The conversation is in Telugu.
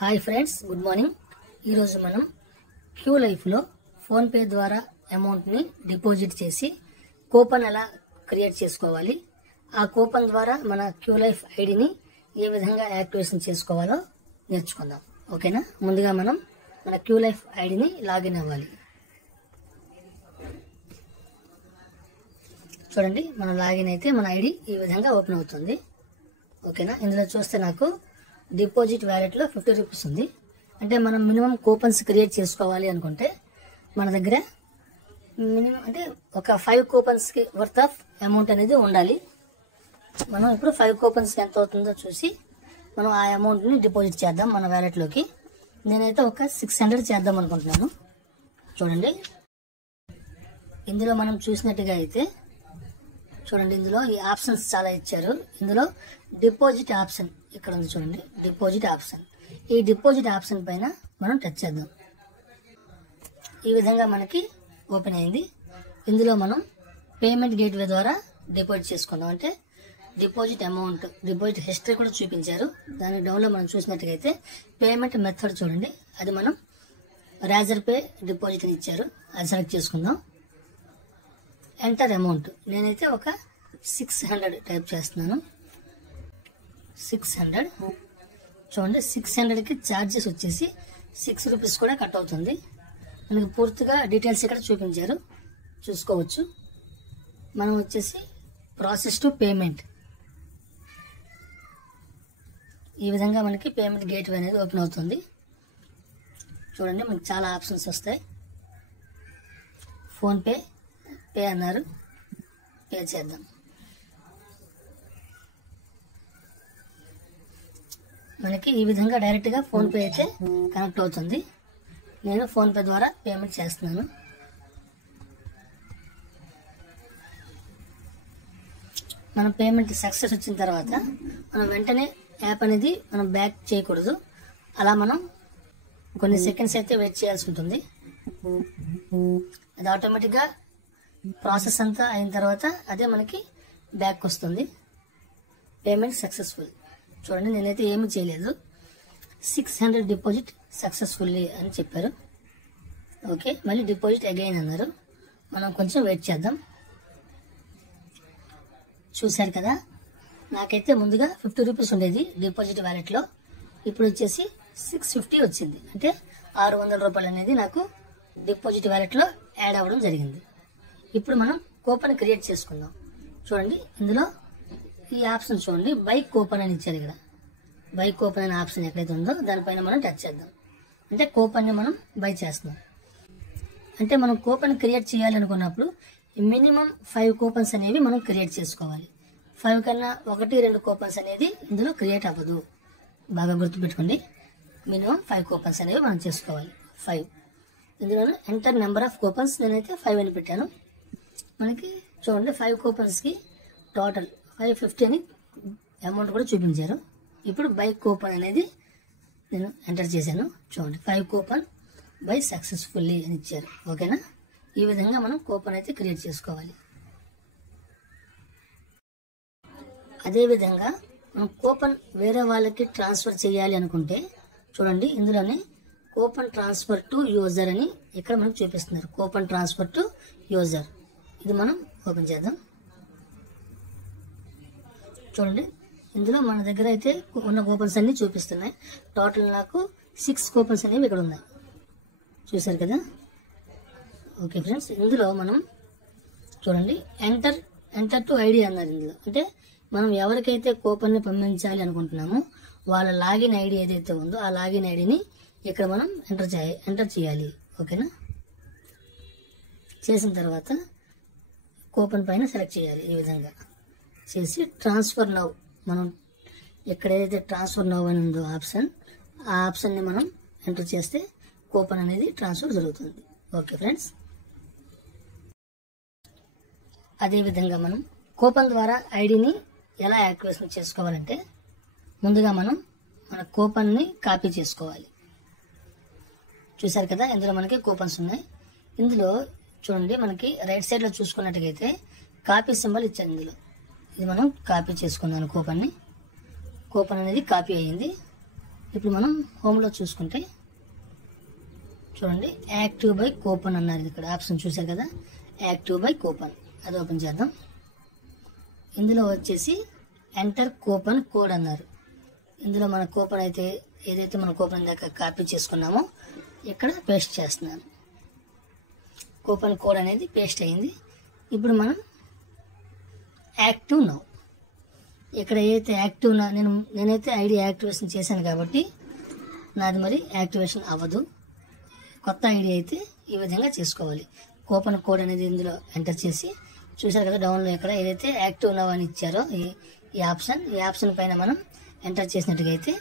Hi friends, good morning. ఈరోజు మనం క్యూ లైఫ్లో ఫోన్పే ద్వారా అమౌంట్ని డిపాజిట్ చేసి కూపన్ ఎలా క్రియేట్ చేసుకోవాలి, ఆ కూపన్ ద్వారా మన క్యూ లైఫ్ ఐడిని ఏ విధంగా యాక్టివేషన్ చేసుకోవాలో నేర్చుకుందాం. ఓకేనా? ముందుగా మనం మన క్యూ లైఫ్ ఐడిని లాగిన్ అవ్వాలి. చూడండి, మనం లాగిన్ అయితే మన ఐడి ఈ విధంగా ఓపెన్ అవుతుంది. ఓకేనా? ఇందులో చూస్తే నాకు డిపాజిట్ వ్యాలెట్లో 50 రూపీస్ ఉంది. అంటే మనం మినిమం కూపన్స్ క్రియేట్ చేసుకోవాలి అనుకుంటే మన దగ్గర మినిమం అంటే ఒక 5 కూపన్స్కి వర్త్ ఆఫ్ అమౌంట్ అనేది ఉండాలి. మనం ఇప్పుడు 5 కూపన్స్కి ఎంత అవుతుందో చూసి మనం ఆ అమౌంట్ని డిపాజిట్ చేద్దాం మన వ్యాలెట్లోకి. నేనైతే ఒక 600 చేద్దాం అనుకుంటున్నాను. చూడండి, ఇందులో మనం చూసినట్టుగా అయితే చూడండి, ఇందులో ఈ ఆప్షన్స్ చాలా ఇచ్చారు. ఇందులో డిపాజిట్ ఆప్షన్ ఇక్కడ ఉంది. చూడండి, డిపాజిట్ ఆప్షన్. ఈ డిపాజిట్ ఆప్షన్ పైన మనం టచ్ చేద్దాం. ఈ విధంగా మనకి ఓపెన్ అయింది. ఇందులో మనం పేమెంట్ గేట్వే ద్వారా డిపాజిట్ చేసుకుందాం. అంటే డిపాజిట్ అమౌంట్, డిపాజిట్ హిస్టరీ కూడా చూపించారు. దాని డౌన్లో మనం చూసినట్టుగైతే పేమెంట్ మెథడ్ చూడండి, అది మనం రాజర్ పే డిపాజిట్ అని ఇచ్చారు. అది సెలెక్ట్ చేసుకుందాం. ఎంటర్ అమౌంట్ నేనైతే ఒక 600 టైప్ చేస్తున్నాను. 600. చూడండి, 600కి ఛార్జెస్ వచ్చేసి 6 రూపీస్ కూడా కట్ అవుతుంది. మనకి పూర్తిగా డీటెయిల్స్ ఇక్కడ చూపించారు, చూసుకోవచ్చు. మనం వచ్చేసి ప్రాసెస్ టు పేమెంట్, ఈ విధంగా మనకి పేమెంట్ గేట్వే అనేది ఓపెన్ అవుతుంది. చూడండి, మనకి చాలా ఆప్షన్స్ వస్తాయి. ఫోన్పే పే అన్నారు, పే చేద్దాం. మనకి ఈ విధంగా డైరెక్ట్గా ఫోన్పే అయితే కనెక్ట్ అవుతుంది. నేను ఫోన్పే ద్వారా పేమెంట్ చేస్తున్నాను. మన పేమెంట్ సక్సెస్ వచ్చిన తర్వాత మనం వెంటనే యాప్ అనేది మనం బ్యాక్ చేయకూడదు. అలా మనం కొన్ని సెకండ్స్ అయితే వెయిట్ చేయాల్సి ఉంటుంది. అది ఆటోమేటిక్గా ప్రాసెస్ అంతా అయిన తర్వాత అదే మనకి బ్యాక్ వస్తుంది. Payment successful. చూడండి, నేనైతే ఏమీ చేయలేదు. 600 డిపాజిట్ సక్సెస్ఫుల్లీ అని చెప్పారు. ఓకే, మళ్ళీ డిపాజిట్ అగైన్ అన్నారు. మనం కొంచెం వెయిట్ చేద్దాం. చూశారు కదా, నాకైతే ముందుగా 50 రూపీస్ ఉండేది డిపాజిట్ వ్యాలెట్లో. ఇప్పుడు వచ్చేసి 650 వచ్చింది. అంటే 600 రూపాయలు అనేది నాకు డిపాజిట్ వ్యాలెట్లో యాడ్ అవ్వడం జరిగింది. ఇప్పుడు మనం కూపన్ క్రియేట్ చేసుకుందాం. చూడండి, ఇందులో ఈ ఆప్షన్ చూడండి, బై కూపన్ అని ఇచ్చారు. ఇక్కడ బై కూపన్ అనే ఆప్షన్ ఎక్కడైతే ఉందో దానిపైన మనం టచ్ చేద్దాం. అంటే కూపన్ని మనం బై చేస్తున్నాం. అంటే మనం కూపన్ క్రియేట్ చేయాలి అనుకున్నప్పుడు మినిమం 5 కూపన్స్ అనేవి మనం క్రియేట్ చేసుకోవాలి. 5 కన్నా 1-2 కూపన్స్ అనేది ఇందులో క్రియేట్ అవ్వదు. బాగా గుర్తుపెట్టుకోండి, మినిమం 5 కూపన్స్ అనేవి మనం చేసుకోవాలి. 5. ఇందులో ఎంటర్ నెంబర్ ఆఫ్ కూపన్స్ నేనైతే 5 అని పెట్టాను. మనకి చూడండి, 5 కూపన్స్కి టోటల్ 550 అని అమౌంట్ కూడా చూపించారు. ఇప్పుడు బై కూపన్ అనేది నేను ఎంటర్ చేశాను. చూడండి, 5 కూపన్ బై సక్సెస్ఫుల్లీ అని ఇచ్చారు. ఓకేనా? ఈ విధంగా మనం కూపన్ అయితే క్రియేట్ చేసుకోవాలి. అదేవిధంగా మనం కూపన్ వేరే వాళ్ళకి ట్రాన్స్ఫర్ చేయాలి అనుకుంటే చూడండి, ఇందులోనే కూపన్ ట్రాన్స్ఫర్ టు యూజర్ అని ఇక్కడ మనకు చూపిస్తున్నారు. కూపన్ ట్రాన్స్ఫర్ టు యూజర్, ఇది మనం ఓపెన్ చేద్దాం. చూడండి, ఇందులో మన దగ్గర అయితే ఉన్న కూపన్స్ అన్ని చూపిస్తున్నాయి. టోటల్ నాకు 6 కూపన్స్ అనేవి ఇక్కడ ఉన్నాయి. చూసారు కదా? ఓకే ఫ్రెండ్స్, ఇందులో మనం చూడండి ఎంటర్ టు ఐడి అన్నారు. ఇందులో అంటే మనం ఎవరికైతే కూపన్ని పంపించాలి అనుకుంటున్నామో వాళ్ళ లాగిన్ ఐడి ఏదైతే ఉందో ఆ లాగిన్ ఐడిని ఇక్కడ మనం ఎంటర్ చేయాలి. ఓకేనా? చేసిన తర్వాత కూపన్ పైన సెలెక్ట్ చేయాలి. ఈ విధంగా చేసి ట్రాన్స్ఫర్ నౌ, మనం ఎక్కడైతే ట్రాన్స్ఫర్ నౌ అని ఉందో ఆప్షన్, ఆ ఆప్షన్ని మనం ఎంటర్ చేస్తే కూపన్ అనేది ట్రాన్స్ఫర్ జరుగుతుంది. ఓకే ఫ్రెండ్స్, అదేవిధంగా మనం కూపన్ ద్వారా ఐడిని ఎలా యాక్టివేషన్ చేసుకోవాలంటే ముందుగా మనం మన కూపన్ని కాపీ చేసుకోవాలి. చూసారు కదా, ఇందులో మనకి కూపన్స్ ఉన్నాయి. ఇందులో చూడండి, మనకి రైట్ సైడ్లో చూసుకున్నట్టుగైతే కాపీ సింబల్ ఇచ్చారు. ఇందులో ఇది మనం కాపీ చేసుకున్నాను. కూపన్ అనేది కాపీ అయ్యింది. ఇప్పుడు మనం హోమ్లో చూసుకుంటే చూడండి, యాక్టివ్ బై కూపన్ అన్నారు. ఇక్కడ ఆప్షన్ చూశారు కదా, యాక్టివ్ బై కూపన్. అది ఓపెన్ చేద్దాం. ఇందులో వచ్చేసి ఎంటర్ కూపన్ కోడ్ అన్నారు. ఇందులో మన కూపన్ అయితే ఏదైతే మన కూపన్ దాకా కాపీ చేసుకున్నామో ఇక్కడ పేస్ట్ చేస్తున్నాను. కూపన్ కోడ్ అనేది పేస్ట్ అయింది. ఇప్పుడు మనం యాక్టివ్ నౌ, ఇక్కడ ఏదైతే యాక్టివ్ నేనైతే ఐడి యాక్టివేషన్ చేశాను కాబట్టి నాది మరి యాక్టివేషన్ అవ్వదు. కొత్త ఐడి అయితే ఈ విధంగా చేసుకోవాలి. కూపన్ కోడ్ అనేది ఇందులో ఎంటర్ చేసి చూసారు కదా, డౌన్లో ఇక్కడ ఏదైతే యాక్టివ్ నౌ అని ఇచ్చారో ఈ ఆప్షన్ పైన మనం ఎంటర్ చేసినట్టుగా అయితే